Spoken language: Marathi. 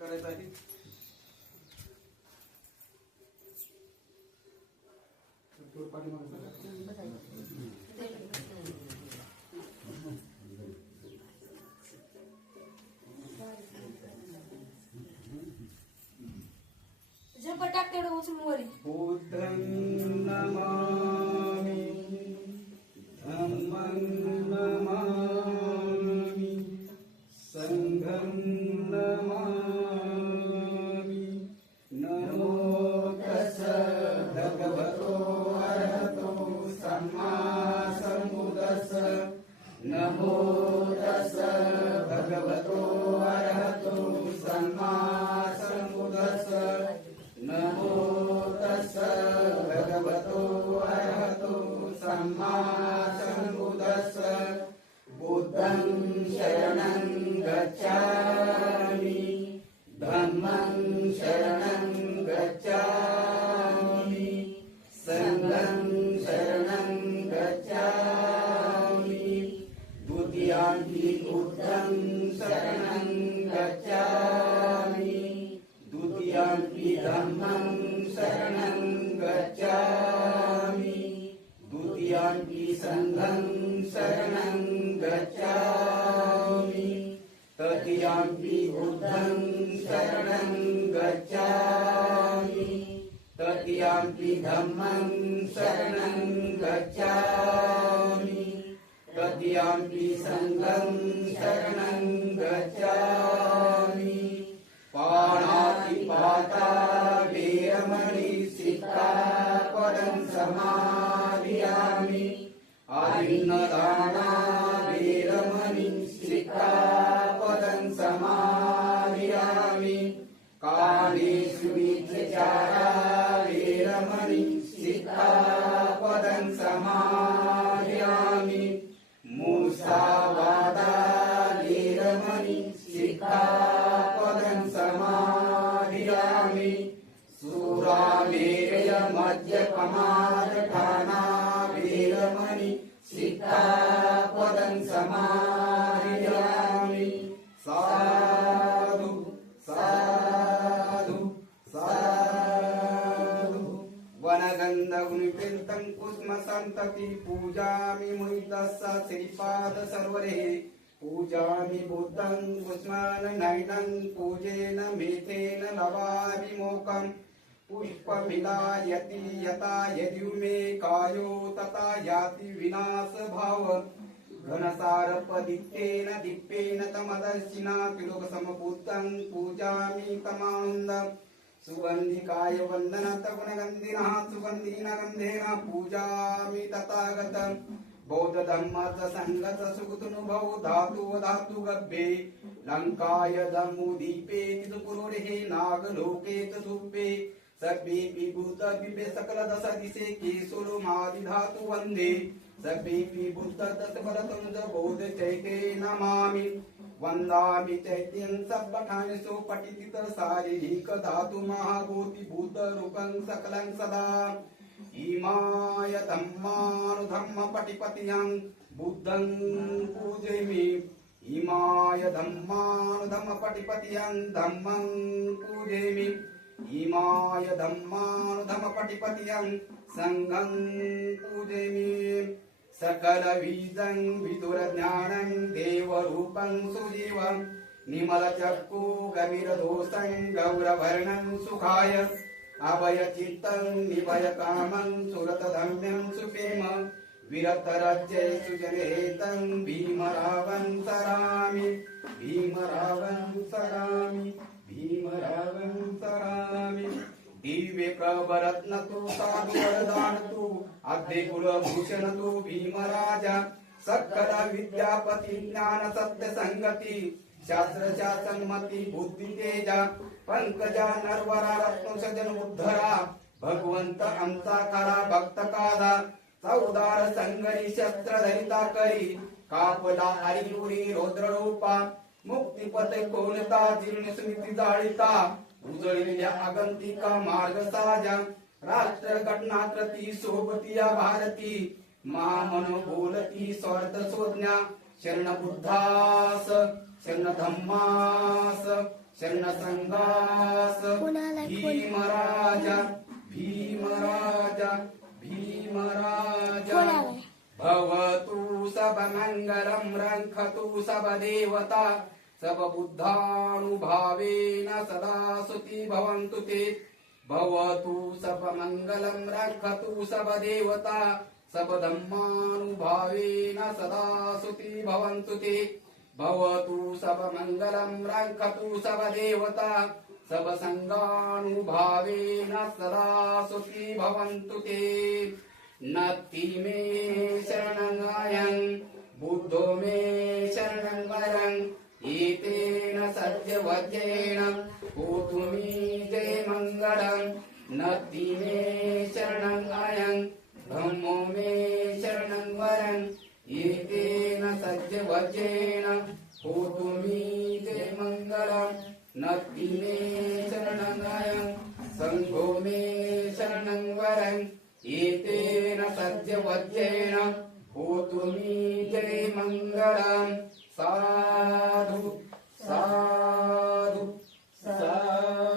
करायचं आहे. झपटाक तेवढं उचलून वरी. बुद्धं नमामि धम्मं नमामि संघं नमामि. नमो तस्स भगवतो अरहतो सम्मा सम्बुद्धस्स. नमो तस्स भगवतो अरहतो सम्मा सम्बुद्धस्स. नमो तस्स भगवतो अरहतो सम्मा सम्बुद्धस्स. बुद्धं शरणं गच्छामि धम्मं शरणं गच्छामि संघं शरणं गच्छामि. द्वितीयंपि बुद्धं शरणं गच्छामि. द्वितीयंपि धम्मं शरणं गच्छामि. द्वितीयंपि संघं शरणं गच्छामि. तृतीयंपि बुद्धं शरणं गच्छामि. तृतीयंपि धम्मं शरणं गच्छामि. तृतीयंपि संघं शरणं गच्छामि. पाणातिपाता वेरमणि सिक्खापदं समादियामि. आदिन्नदाना वेरमणि सिक्खापदं समादियामि. कामेषु मिथ्याचारा वेरमणि सिक्खापदं समादियामि. मुसावादा वेरमणि सिक्खापदं समादियामि. सुरामेरय मद्यपमादठाना वेरमणि सिक्खापदं समादियामि. साधु साधु साधु. वनगन्धगुणिकृतं कुस्मसन्तति पूजामि मुनितस्स श्रीपाद सर्वरे. पूजामि बुद्धं कुस्माननयनं पूजेन मेथेन लवाभिमोकं. पुष्पमिलायति यथा यद्युमे कायो तथा याति विनाशभाव. घनसारपदित्येन दीप्येन तमदर्शिना त्रिलोकसमबुद्धं पूजामि तमानन्दम्. सुगन्धिकाय वन्दनात् गुणगन्धिनः सुगन्धिन गन्धेन पूजामि तथागतम्. बौद्धधम्मच संगत सुगतनुभव धातु धातु गभ्ये. लङ्काय दमुदीपे सुपुरुषे नागलोके च सुप्पे. सर्वेऽपि भूतविभे सकलदश दिशे केशोरुमादि धातु वन्दे. सर्वेऽपि भूतदशफलतनुज बौद्ध चैते नमामि. वन्दामि चैत्यं सब्बठानि सुपठित शारीरिक धातु महाभूति भूतरूपं सकलं सदा. इमाय धम्मानुधम्म पटिपतियं बुद्धं पूजयामि. इमाय धम्मानुधम्म पटिपतियं धम्मं पूजयामि. इमाय धम्मानुधम्म पटिपतियं संघं पूजयामि. सकलबीजं विदुरज्ञानं देवरूपं सुजीवं. निमलचक्षु गभीरदोषं गौरवर्णं सुखाय. अभयचित्तं निभयकामं सुरतधम्यं सुप्रेम. विरतराज्ये सुजनहेतं भीमरावं सरामि. भीमरावं सरामि. भीमरावं सरामि. दिव्य प्रवरत्न तु साधु वरदान तु अद्य कुलभूषण तु भीमराजा. सकल विद्यापति ज्ञान सत्य संगति शास्त्र शासनमति बुद्धि तेजा. पंकजा नरवरा रत्न सजन उद्धरा. भगवंत आमचा करा भक्त कादा. चौदार संगरी शस्त्र धरिता करी. कापला हरिपुरी रौद्र रूपा. मुक्तिपथे कोणता जीर्ण स्मृती जाळिता. उजळलेल्या आगंतिका मार्ग साजा. राष्ट्र घटना कृती सोबतिया भारती. मा मन बोलती स्वार्थ सोज्ञा. शरण बुद्धास शरण धम्मास शरणसंगास भीमराजा भीमराजा भीमराजा भवतु सबमङ्गलं रङ्खतु सबदेवता सबबुद्धानुभावेन सदा सुखी भवन्तु ते भवतु सबमङ्गलं रक्षतु सबदेवता सबधम्मानुभावेन सदा सुखी भवन्तु ते भवतु सबमङ्गलं रक्षतु सबदेवता सबसङ्गानुभावेन सदा सुखी भवन्तु ते नत्ति मे शरणं बुद्धो मे शरणं वरं एतेन सत्यवद्येन होतुमि जय मङ्गलम् नत्ति मे शरणं धम्मो मे शरणं वरं एतेन सत्यवद्येन होतुमि जय मङ्गलम् नत्ति मे शरणं सङ्घो मे शरणं वरं एतेन सत्यवद्येन होतुमि जय मङ्गलम् साधु साधु साधु